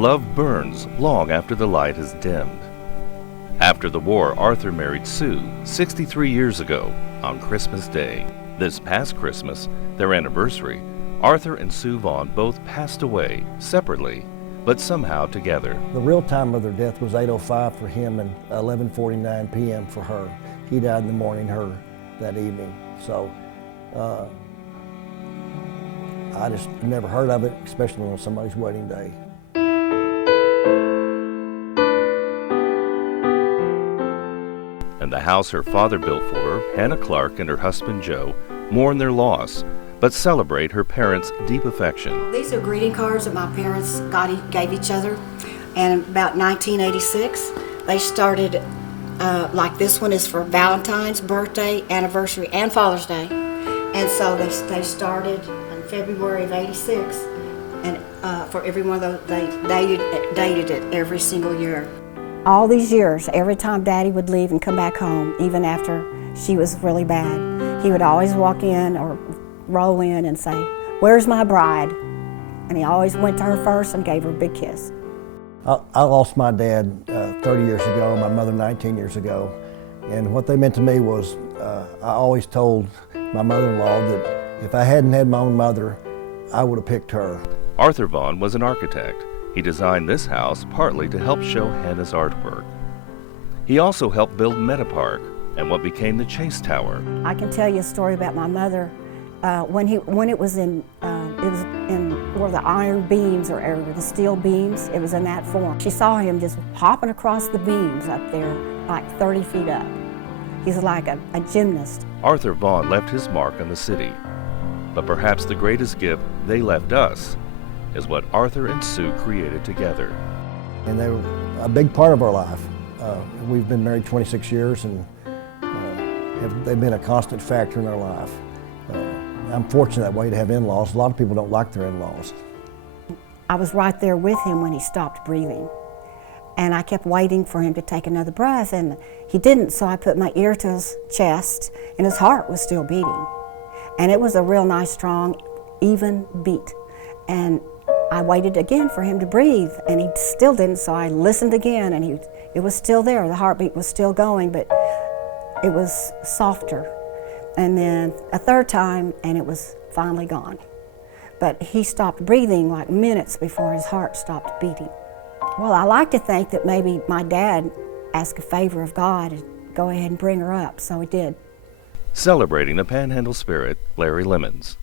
love burns long after the light has dimmed. After the war, Arthur married Sue 63 years ago on Christmas Day. This past Christmas, their anniversary, Arthur and Sue Vaughn both passed away separately, but somehow together. The real time of their death was 8:05 for him and 11:49 p.m. for her. He died in the morning, her that evening. So I just never heard of it, especially on somebody's wedding day. And the house her father built for her, Hannah Clark and her husband Joe, mourn their loss, but celebrate her parents' deep affection. These are greeting cards that my parents gave each other, and about 1986, they started, like this one is for Valentine's, birthday, anniversary, and Father's Day. And so they started in February of '86, and for every one of those, they dated it every single year. All these years, every time Daddy would leave and come back home, even after she was really bad, he would always walk in or roll in and say, "Where's my bride?" And he always went to her first and gave her a big kiss. I lost my dad 30 years ago, my mother 19 years ago, and what they meant to me was, I always told my mother-in-law that if I hadn't had my own mother, I would have picked her. Arthur Vaughn was an architect. He designed this house partly to help show Hannah's artwork. He also helped build Metapark and what became the Chase Tower. I can tell you a story about my mother. When it was in where the iron beams or the steel beams, it was in that form. She saw him just hopping across the beams up there, like 30 feet up. He's like a gymnast. Arthur Vaughn left his mark on the city, but perhaps the greatest gift they left us is what Arthur and Sue created together. And they were a big part of our life. We've been married 26 years, and they've been a constant factor in our life. I'm fortunate that way to have in-laws. A lot of people don't like their in-laws. I was right there with him when he stopped breathing. And I kept waiting for him to take another breath, and he didn't, so I put my ear to his chest, and his heart was still beating. And it was a real nice, strong, even beat. And I waited again for him to breathe, and he still didn't, so I listened again, and it was still there. The heartbeat was still going, but it was softer. And then a third time, and it was finally gone. But he stopped breathing like minutes before his heart stopped beating. Well, I like to think that maybe my dad asked a favor of God and go ahead and bring her up, so he did. Celebrating the Panhandle spirit, Larry Lemmons.